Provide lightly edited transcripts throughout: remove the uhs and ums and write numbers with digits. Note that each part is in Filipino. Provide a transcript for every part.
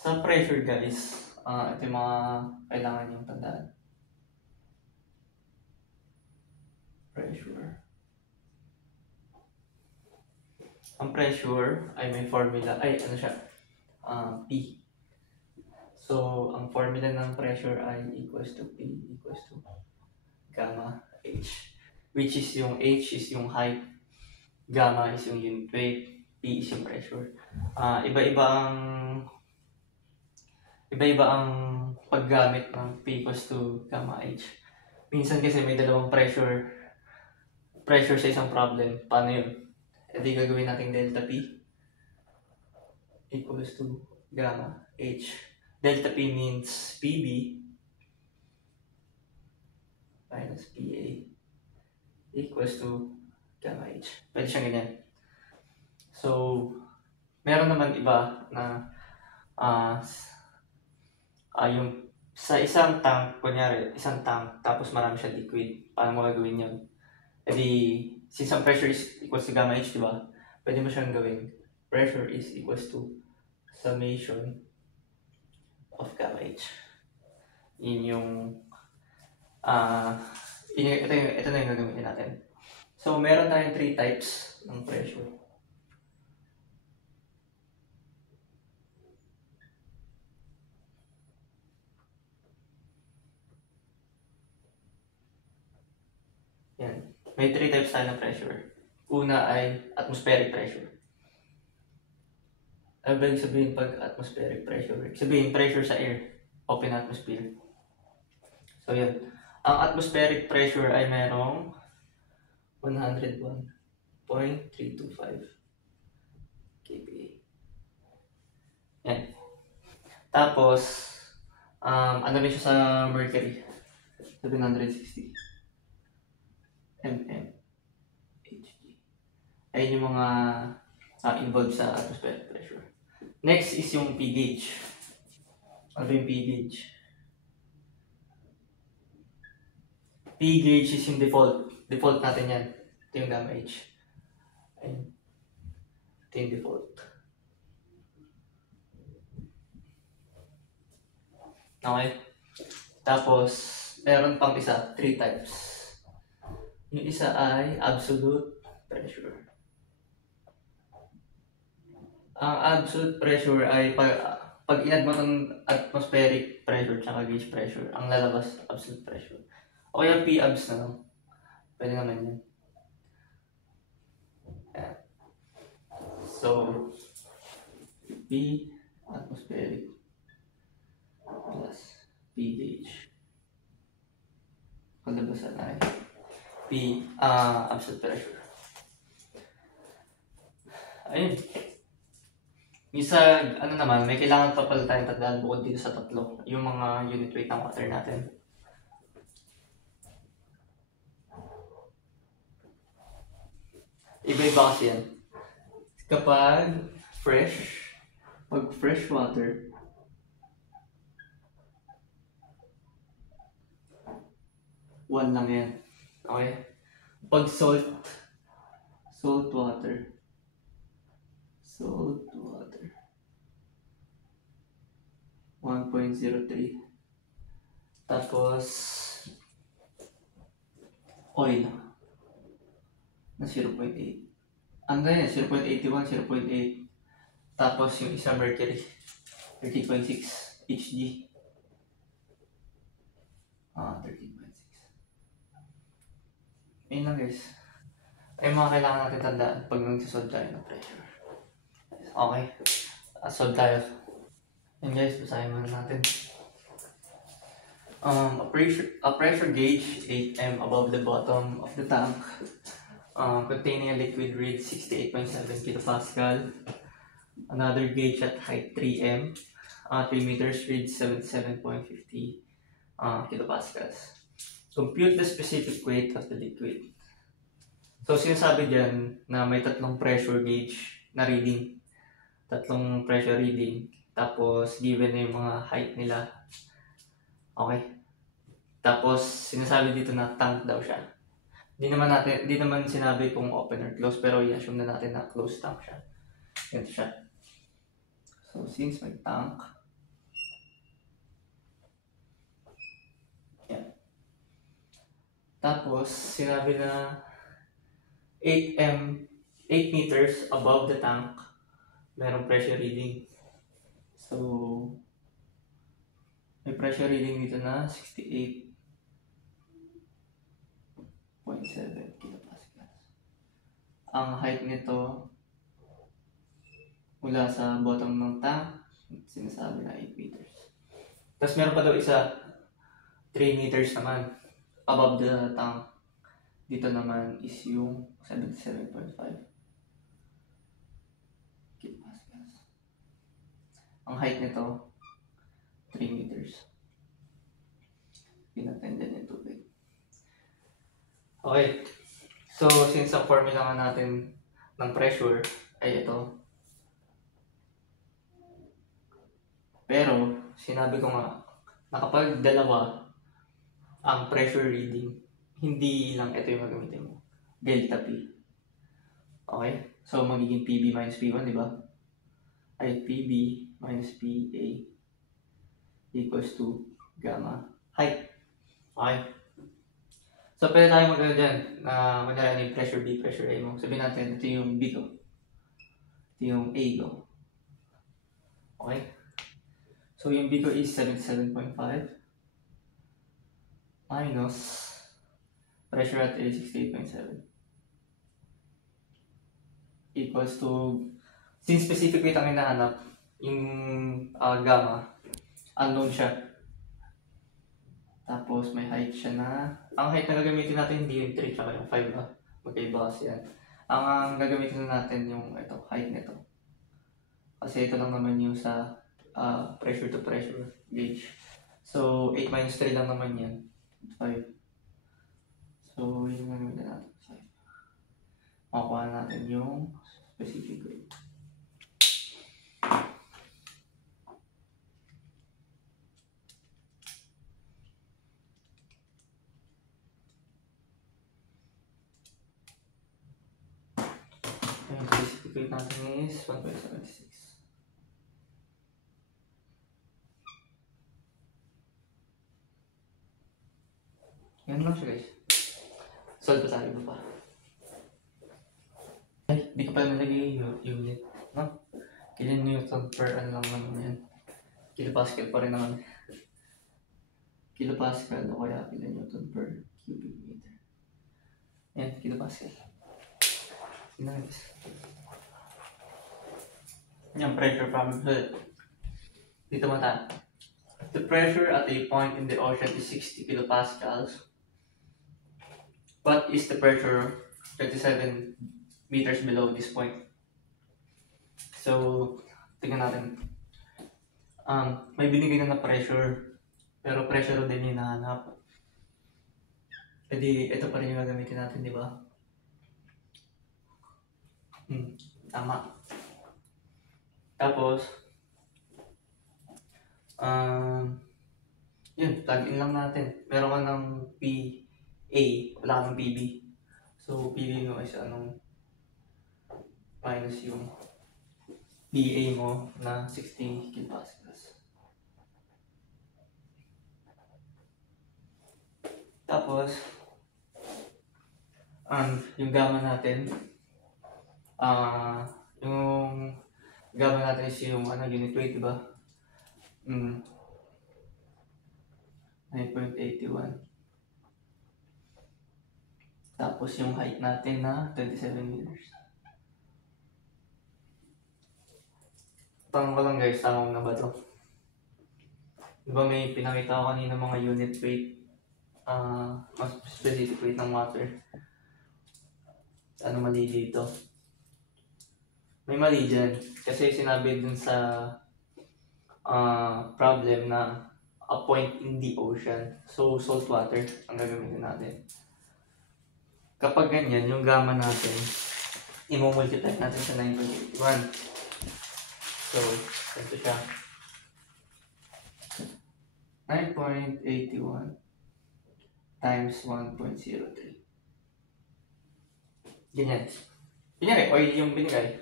Sa pressure guys, ito yung mga kailangan yung tandaan. Pressure. Ang pressure ay may formula, ano siya? P. So, ang formula ng pressure ay equals to P equals to gamma H. Which is yung H is yung height, gamma is yung unit weight, P is yung pressure. Iba-iba ang paggamit ng P equals to gamma H. Minsan kasi may dalawang pressure sa isang problem. Paano yun? E di gagawin natin delta P equals to gamma H. Delta P means PB minus PA equals to gamma H. Pwede siyang ganyan. So, meron naman iba na yung sa isang tank, kunyari, isang tank, tapos marami siyang liquid. Paano mo gagawin yun? E di, since ang pressure is equals to gamma H, di ba? Pwede mo siyang gawin. Pressure is equals to summation of gamma H. Yun yung, ito na yung gagamitin natin. So, meron tayong 3 types ng pressure. Yan. May 3 types tayo ng pressure. Una ay atmospheric pressure. Ano ba yung sabihin pag atmospheric pressure? Sabihin pressure sa air, open atmosphere. So yun. Ang atmospheric pressure ay merong 101.325 kPa. Yan. Tapos, ano rin siya sa mercury? 760 mmHg. Ayun yung mga involved sa atmospheric pressure. Next is yung P gauge. Ano yung P gauge? P gauge is yung default. Default natin yan. Ito yung gamma H. Ayun. Ito yung default. Okay? Tapos, meron pang isa, 3 types. Yung isa ay absolute pressure. Ang absolute pressure ay pag inad mo ng atmospheric pressure tsaka gauge pressure, ang lalabas absolute pressure. O yung P-abs na lang. Pwede naman yan. Ayan. So, P atmospheric plus P gauge. Paglabasan ay P absolute pressure. Ayun. Isa, ano naman, may kailangan pa pala tayong tandaan bukod dito sa tatlo. Yung mga unit weight ng water natin. Iba-iba kasi yan. Kapag pag fresh water, one lang yan. Okay? Pag salt water, 1.03. Tapos, oil na 0.8. Ang ganyan, 0.81, 0.8. Tapos yung isa mercury, 13.6 Hg. 13.6. Ayun lang guys. Ay mga kailangan natin tandaan pag nagsisolve tayo ng pressure. Okay. Solve tayo. Yan guys, basahin muna natin. A pressure gauge 8 m above the bottom of the tank, containing a liquid read 68.7 kilopascal. Another gauge at height 3 m, 3 meters reads 77.50 kilopascals. Compute the specific weight of the liquid. So sinasabi dyan na may tatlong pressure gauge na reading. Tatlong pressure reading. Tapos given na yung mga height nila. Okay. Tapos sinasabi dito na tank daw siya. Di naman sinabi kung open or close, pero i-assume na natin na closed tank siya. Ito siya. So since may tank, Tapos, sinabi na 8 meters above the tank, merong pressure reading. So, may pressure reading dito na 68.7 kilopascals. Ang height nito mula sa bottom ng tank, sinasabi na 8 meters. Tapos meron pa daw isa, 3 meters naman above the tank. Dito naman is yung 77.5 kilopascals. Ang height nito, 3 meters. Pinatendan yung tubig. Okay. So, since ang formula nga natin ng pressure ay ito. Pero, sinabi ko nga, na kapag dalawa ang pressure reading, hindi lang ito yung magamitin mo. Delta P. Okay? So, magiging PB minus P1, di ba? Ay, PB minus PA equals to gamma height. Okay? So, pwede tayo magano dyan na magkala yung pressure B, pressure A mo. Sabihin natin, ito yung B ko. Ito yung A ko. Okay? So, yung B ko is 77.5 minus pressure at A 68.7 equals to, since specific weight ang hinahanap, yung gamma, unknown siya. Tapos may height siya na, ang height na gagamitin natin hindi yung 3 tsaka yung 5 ba? Magkaiba kasi yan. Ang gagamitin natin yung ito, height nito. Kasi ito lang naman yung sa pressure to pressure gauge. So 8 minus 3 lang naman yan. 5. So yung gagamitin natin, 5. Makukuha natin yung specific weight. Yung specific weight natin is 1.76. Yan lang siya guys. Solve pa tayo pa. Ay, di ka pala nalagay yung unit. No? Kailan Newton per ano lang naman yan. Kilopascal pa rin naman. Kilopascal o kaya kailan Newton per cubic meter. Yan, kilopascal. Nice. Yan, pressure from the dito mata. The pressure at a point in the ocean is 60 kilopascals. What is the pressure 37 meters below this point? So, tingnan natin. May binigay na pressure, pero pressure din yung hinahanap. E di, ito pa rin yung gagamitin natin, di ba? Tama. Tapos, yun, plug in lang natin. Meron ka ng PA, wala ka ng PB. So, PB mo is anong minus yung PA mo na 60 kilopascals. Tapos, yung gamma natin, yung gamma natin is yung unit weight, diba? 9.81. Tapos yung height natin na 27 meters. Tanong ko lang guys, tamang na ba to? Diba may pinakita ko kanina mga unit weight, mas specific weight ng water. Ano mali dito? May mali dyan. Kasi sinabi dun sa problem na a point in the ocean. So, salt water ang gagamitin natin. Kapag ganyan, yung gamma natin, i-multiply natin sa 9.81. So, ito siya. 9.81 times 1.03. Ganyan. Kunyari, oil yung binigay.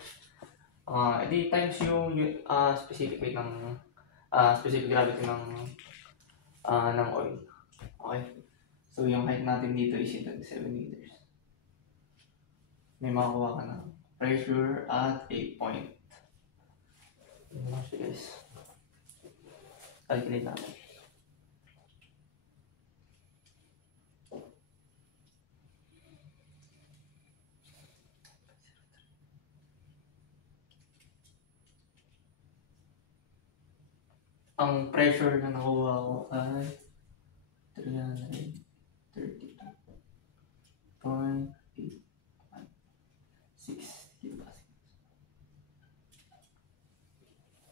Edi times yung specific weight ng specific gravity ng oil. Okay? So yung height natin dito is 27 meters. May makakuha ka ng pressure at 8 point. Yun lang siya guys. Calculate natin. Ang pressure na nakuha ko ay 332.816 kilopascal.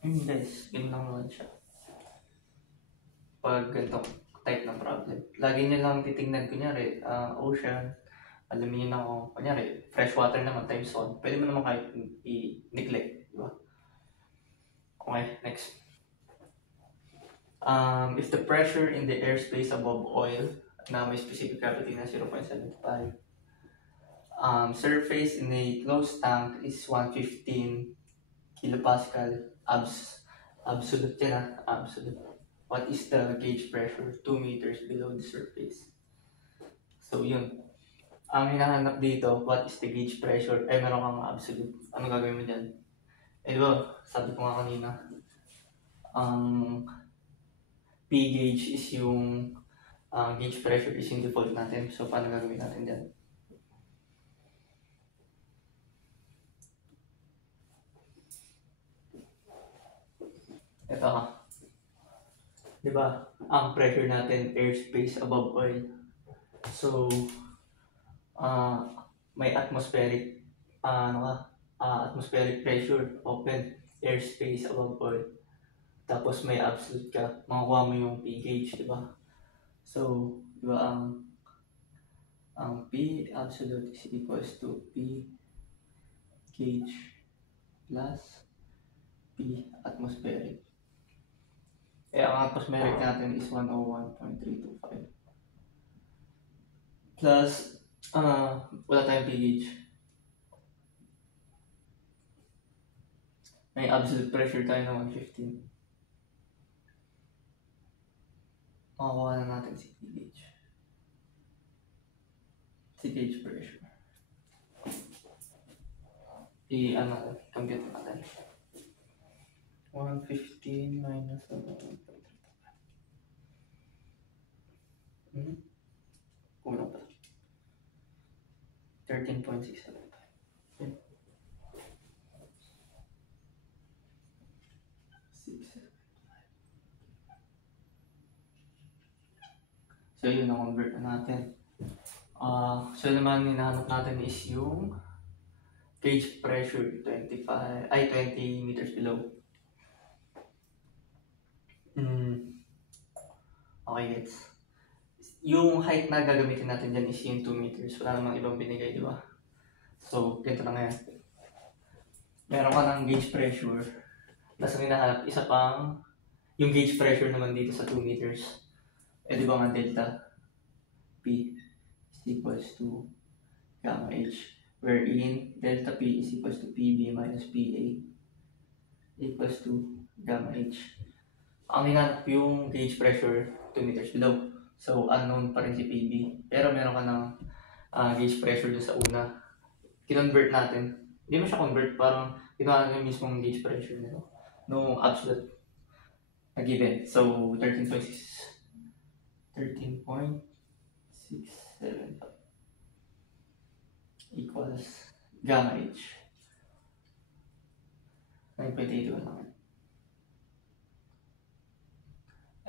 Guys, yun lang naman siya. Pag ganitong type ng problem. Lagi nyo lang titignan, kunyari, ocean, alamin nyo na kung, kunyari, fresh water naman times 1. Pwede mo naman kahit i-neglect, di ba? Okay, next. If the pressure in the airspace above oil, na may specific gravity na 0.75, surface in a closed tank is 115 kilopascal, absolute yan absolute. What is the gauge pressure 2 meters below the surface? So yun, ang hinahanap dito, what is the gauge pressure, meron kang absolute, ano gagawin mo dyan? Diba, sabi ko nga kanina, P gauge is yung gauge pressure is yung default natin. So, paano gagawin natin dyan? Ito ha. Diba, ang pressure natin, airspace above oil. So, may atmospheric, atmospheric pressure, open, airspace above oil. Tapos may absolute ka, makukuha mo yung P gauge, di ba? So, di ba ang P absolute is equals to P gauge plus P atmospheric. Ang atmospheric natin is 101.325. Plus, wala tayong P gauge. May absolute pressure tayo na 115. Makakuha na natin si P gauge. Si gauge pressure. Compute natin. 115 minus 1.325. Kulang pa. 13.675. So yun, na-convert na natin. So naman hinahanap natin is yung gauge pressure 20 meters below. Okay, guys. Yung height na gagamitin natin dyan is yung 2 meters. Wala namang ibang binigay, di ba? So, ganito na ngayon. Meron ka ng gauge pressure. Tapos ang hinahanap, isa pang yung gauge pressure naman dito sa 2 meters. Di ba nga delta P is equals to gamma H, wherein delta P is equals to PB minus PA equals to gamma H. Ang hinanap yung gauge pressure 2 meters below. So, unknown pa rin si PB. Pero meron ka ng gauge pressure doon sa una. Kinonvert natin. Hindi mo siya convert, parang ginawa natin yung mismong gauge pressure nito. No absolute na given. So, 13.675 equals gamma H. 9.81 naman.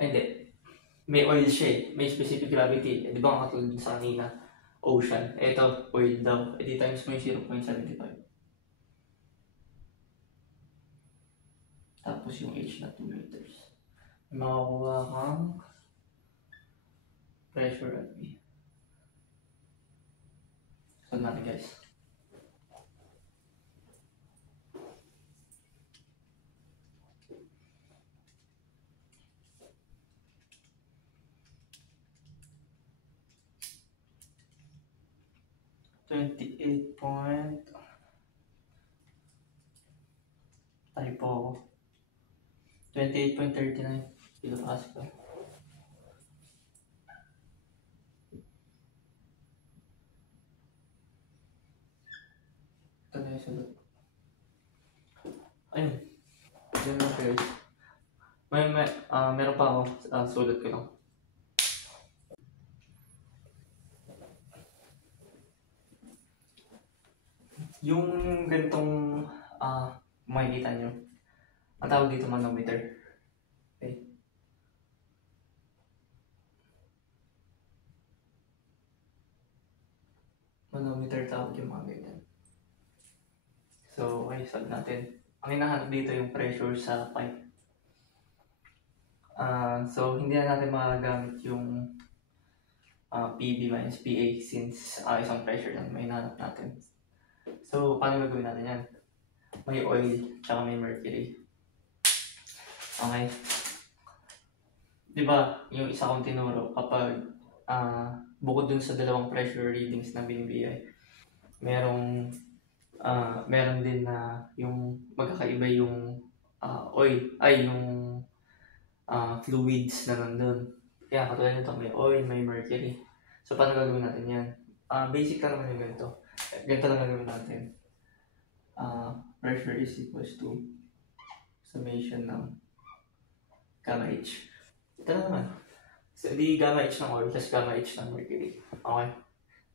Ay, hindi. May oil siya eh. May specific gravity. Di ba ang katulad sa kanina? Ocean. Ito, oil daw. Di times mo yung 0.75. Tapos yung H na 2 meters. Makakuha kang pressure at B. So natin guys. Typo 28.39 kilopascal. Ito na yung sagot. Ayun. Diyan lang siya guys. Meron pa ako. Sulat ko lang. Yung ganitong makikita nyo. Ang tawag dito manometer. Okay. Manometer tawag yung mga ganyan. So, okay, solve natin. Ang hinahanap dito yung pressure sa pipe. So, hindi na natin magagamit yung PB minus PA since isang pressure lang may hinahanap natin. So, paano gagawin natin yan? May oil, tsaka may mercury. Okay. Diba, yung isa kong tinuro, kapag bukod dun sa dalawang pressure readings na binibigay, meron din na yung magkakaiba yung oil, yung fluids na nandun. Kaya katulad nito, may oil, may mercury. So, paano gagawin natin yan? Basic lang naman yung ganito. Ganito lang gagawin natin. Pressure is equals to summation ng gamma H. Ito na naman. So, di gamma H ng oil, plus gamma H ng mercury. Okay?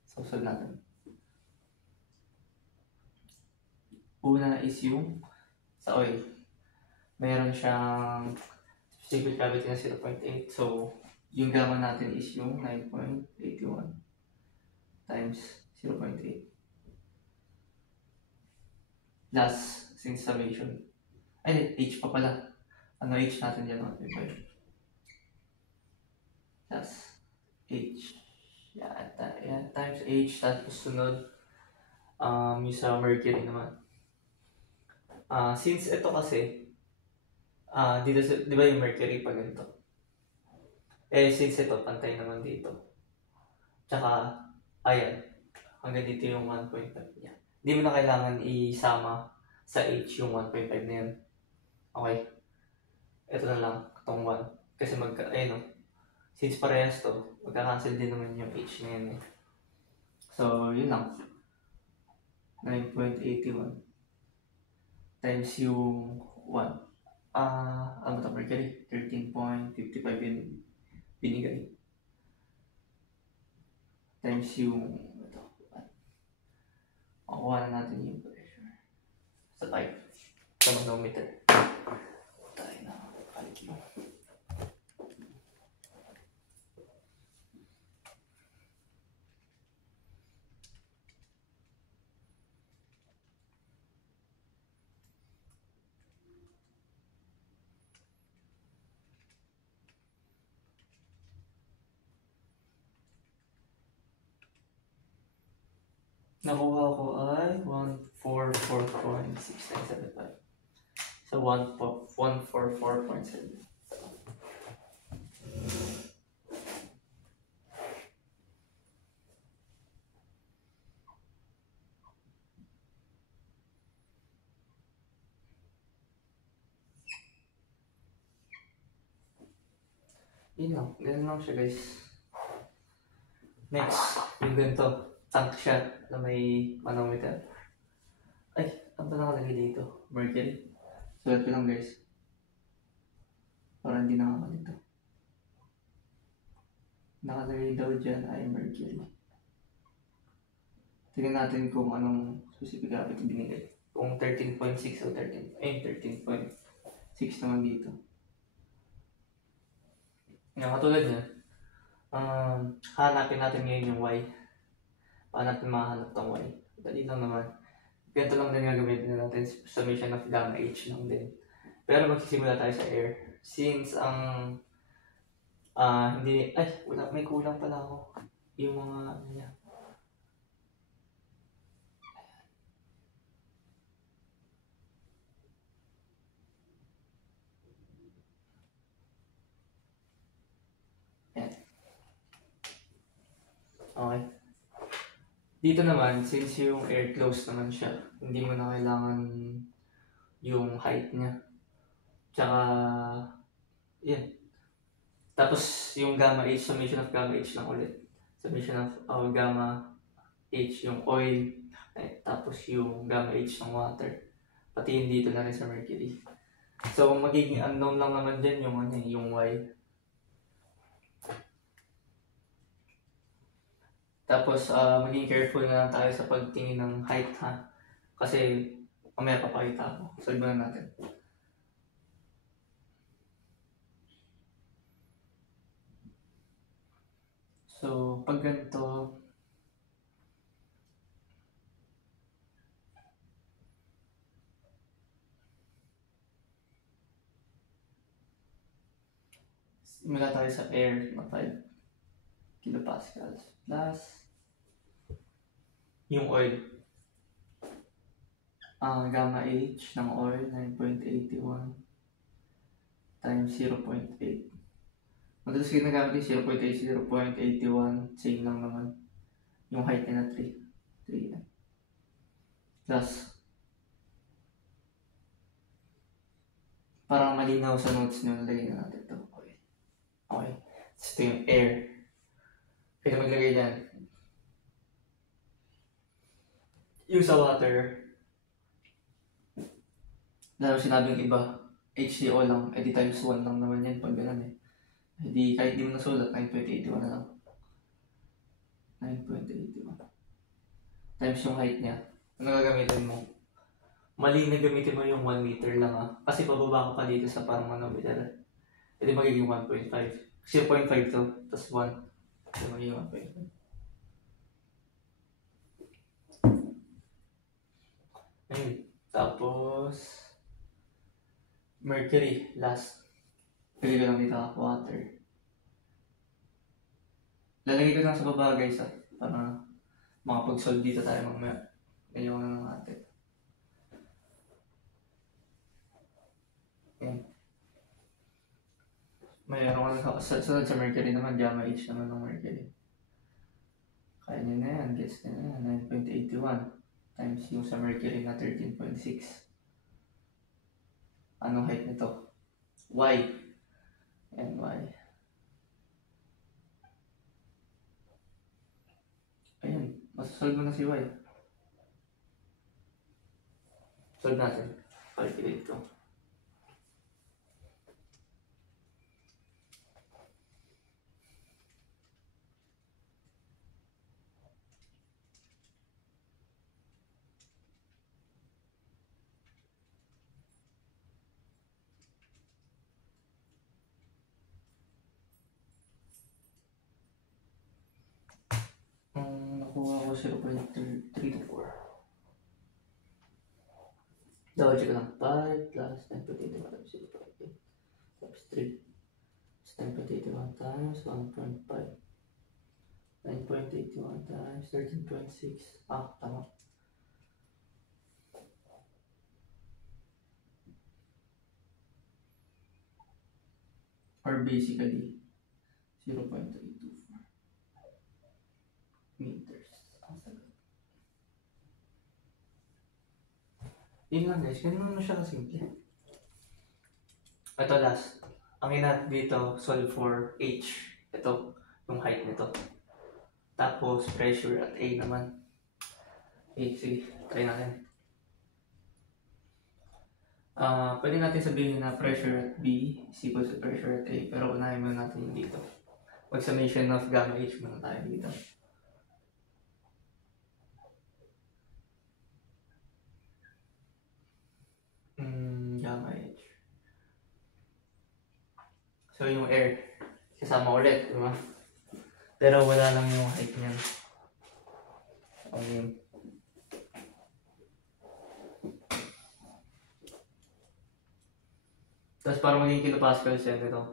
So, solve natin. Una is yung sa oil. Meron siyang specific gravity na 0.8. So, yung gamma natin is yung 9.81 times 0.8. Plus, since summation. Ay, H pa pala. Ano H natin dyan? Plus H. Yan, times H. Tapos sunod, yung sa mercury naman. Since ito kasi, dito, di ba yung mercury pa ganito? Since ito, pantay naman dito. Tsaka, ayan, hanggang dito yung 1.5 niya. Hindi mo na kailangan isama sa H yung 1.5 na yan. Okay? Ito na lang, itong 1. Kasi since parehas to, magka-cancel din naman yung H na yan eh. So, yun lang. 9.81 times yung 1. Ano ito, mercury? 13.55 yun binigay. Times yung ito. Makuha na natin yung pressure sa pipe. Sa manometer. Tayo na. Kalit mo. Nakuha ko ay 144.6975. So 144.7. Yun lang. Ganun lang siya guys. Next, yung ganito. Tank siya na may manometer. Ay, ano ba nakalagay dito? Mercury. Sulat ko lang guys. Para hindi nakakalito. Nakalagay daw dyan ay mercury. Tingnan natin kung anong specific gravity binigay. Kung 13.6 o 13.6 naman dito. Nga katulad niya, hanapin natin ngayon yung Y. Paano natin mahanap tong Y? Dali lang naman. Ganito lang din gagamitin natin summation of gamma H lang din. Pero magsisimula tayo sa air. Since may kulang pala ako. Yung mga niya. Yan. Okay. Dito naman, since yung air close naman siya, hindi mo na kailangan yung height niya. Tsaka, yan. Tapos, yung gamma H, summation of gamma H lang ulit. Summation of gamma H, yung oil, Tapos yung gamma H ng water. Pati yung dito na rin sa mercury. So, magiging unknown lang naman dyan yung, yung Y. Tapos, maging careful na lang tayo sa pagtingin ng height, ha? Kasi, mamaya papakita ko. Solve na natin. So, pag ganito, simula tayo sa air na 5 kilopascals plus yung oil. Ang gamma H ng oil, 9.81 times 0.8. Madalas ginagamit yung 0.8, 0.81, same lang naman. Yung height niya na 3 yan. Plus, parang malinaw sa notes nyo, nalagay na natin ito. Okay. Ito yung air. Pwede maglagay dyan. Yung sa water, lalo sinabing iba, HCO lang, edi times 1 lang naman yan pag gano'n eh. Hindi, kahit di mo nasulat, 9.81 na lang. 9.81 times yung height niya. Ano gagamitin mo? Mali na gamitin mo yung 1 meter lang kasi pababa ko pa dito sa parang manometer. Edi magiging 1.5. 0.5 to, tapos 1. Edi magiging 1.5. Ayun. Tapos, mercury, last. Pwede ko lang dito water. Lalagay ko lang sa baba guys para makapag-solve dito tayo mamaya. Ganyan na lang natin. Ayan. Mayroon ka sunod sa mercury naman, gamma H naman ng mercury. Kaya nyo na yan, guess na yan, 9.81 times yung sa mercury na 13.6. Anong height nito? Y. And Y. Ayan, masasolve mo na si Y. Solve natin. Calculate ko. Nakuha ko 0.3 to 4. Double check lang. 5 plus 10.81 times 0.8 times 3. 10.81 times 1.5. 9.81 times 13.6. Tama. Or basically, 0.324 meters. Ang sagot. Yun lang guys, ganun na siya kasimple. Ito last. Ang inat dito, solve for H. Ito, yung height nito. Tapos pressure at A naman. Okay, sige, try natin. Pwede natin sabihin na pressure at B is equal to pressure at A, pero unahin muna natin yung dito. Mag-summation of gamma H muna tayo dito. Gamma H. So yung air, kasama ulit, di ba? Pero wala lang yung height niyan. Okay. Tapos para maging kilopascals yan, ito,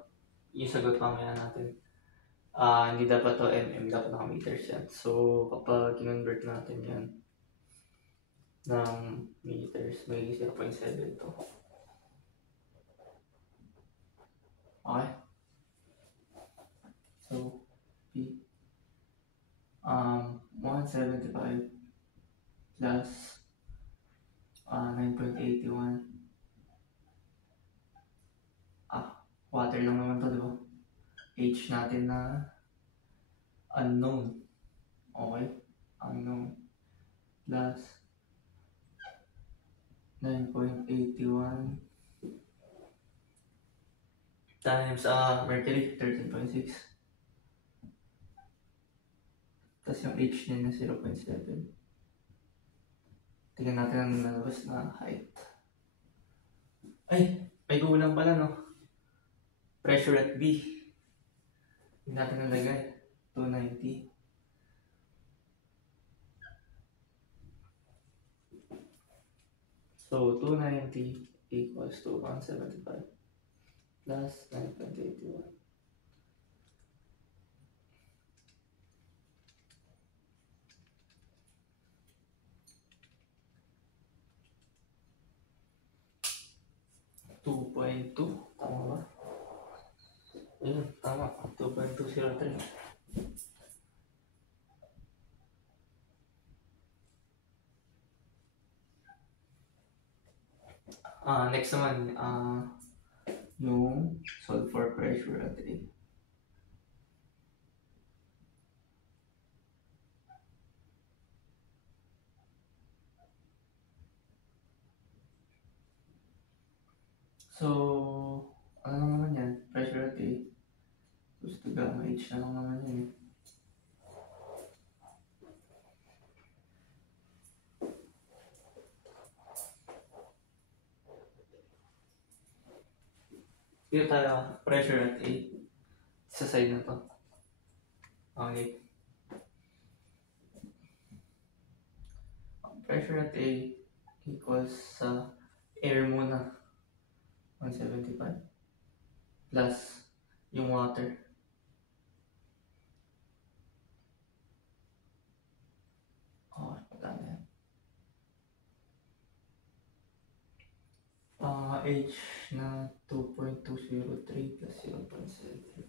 yung sagot mamaya natin. Hindi dapat to mm, dapat naka meters yan. So kapag kinonvert natin yan ng meters, magiging 0.7 to. Okay? So, P 175 plus 9.81. Water lang naman to, di ba? H natin na unknown. Okay? Unknown. plus 9.81 times mercury 13.6, tapos yung H niya na 0.7. Tingnan natin ang nalabas na height. Ay, may kulang pala, no? Pressure at B. Hindi natin nalagay. 290. So, 290 equals to 175 plus 9.81. Tama ba? Ayun, tama. 2.203. Next naman, yung solve for pressure at A. So, ano naman yan? Pressure at A. Gusto gamma H na lang naman yan eh. Dito tayo, pressure at A. Sa side na to. Okay. Pressure at A equals sa air muna. 175 plus yung water. Magkano yan? H na 2.203 plus 0.7.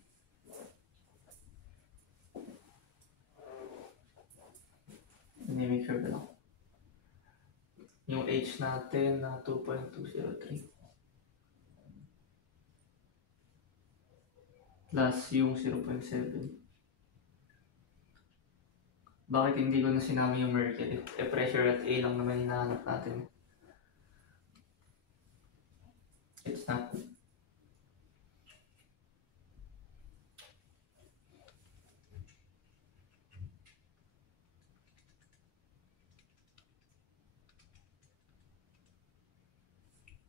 Make sure lang. Yung H natin na 2.203 plus yung 0.7. Bakit hindi ko na sinama yung mercury? Pressure at A lang naman hinahanap natin. It's not.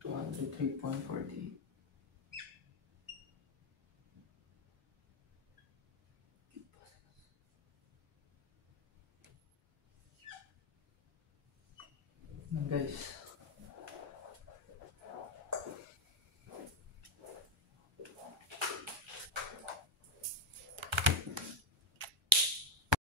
$203.40. Guys.